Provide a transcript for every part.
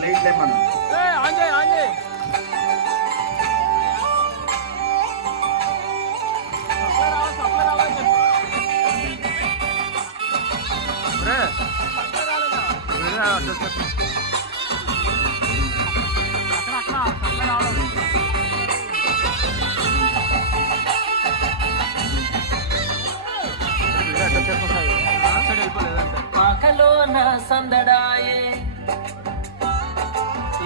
Light లేమన్నా పాకలోన సందడాయే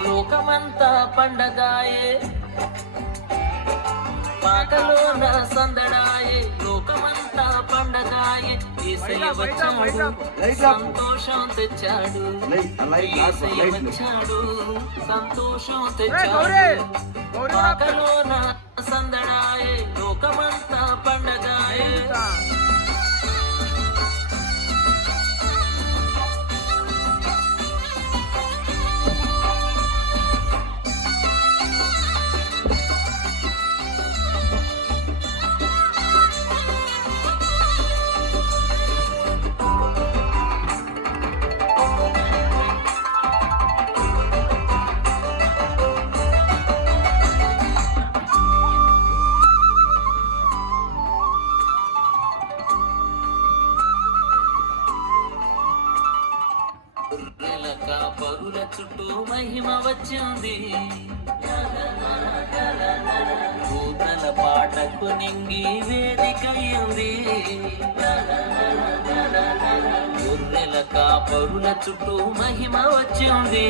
లోకమంతా పండగాయే పాకలోన సందడాయే లోకమంతా పండగాయే యేసయ్య వచ్చాడు సంతోషం తెచ్చాడు యేసయ్య వచ్చాడు సంతోషం తెచ్చాడు పాకలోన సందడాయే లోకమంతా పండగాయే పరుల చుట్టూ మహిమ వచ్చింది కూతల పాటకు నింగి వేదికయింది గొర్రెల కాపరుల చుట్టూ మహిమ వచ్చింది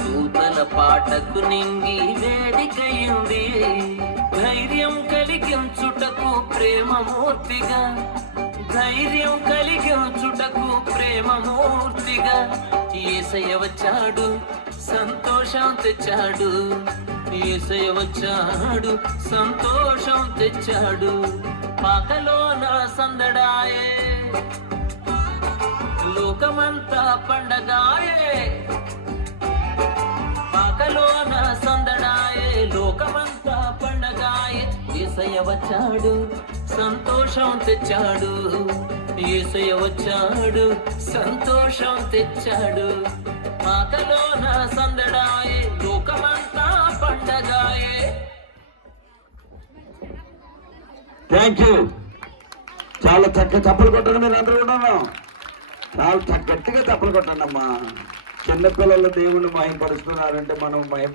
కూతల పాటకు నింగి వేదికయింది ధైర్యం కలిగించుటకు ప్రేమమూర్తిగా ధైర్యం కలిగించుటకు ప్రేమమూర్తిగా యేసయ్య వచ్చాడు సంతోషం తెచ్చాడు యేసయ్య వచ్చాడు సంతోషం తెచ్చాడు పాకలోన సందడాయే లోకమంతా పండగాయే పాకలోన సందడాయే లోకమంతా పండగాయే యేసయ్య వచ్చాడు సంతోషం తెచ్చాడు యేసయ్య వచ్చాడు సంతోషం తెచ్చాడు పాకలోన సందడాయే లోకమంతా పండగాయే. Thank you. చాలా చక్కగా చప్పలు కొట్టండి మీరు అందరూ ఉన్నాను. చాలా గట్టిగా చప్పలు కొట్టండి అమ్మా. చిన్నపిల్లలు దేవుణ్ణి మహిమపరుస్తున్నారంటే మనం మహిమ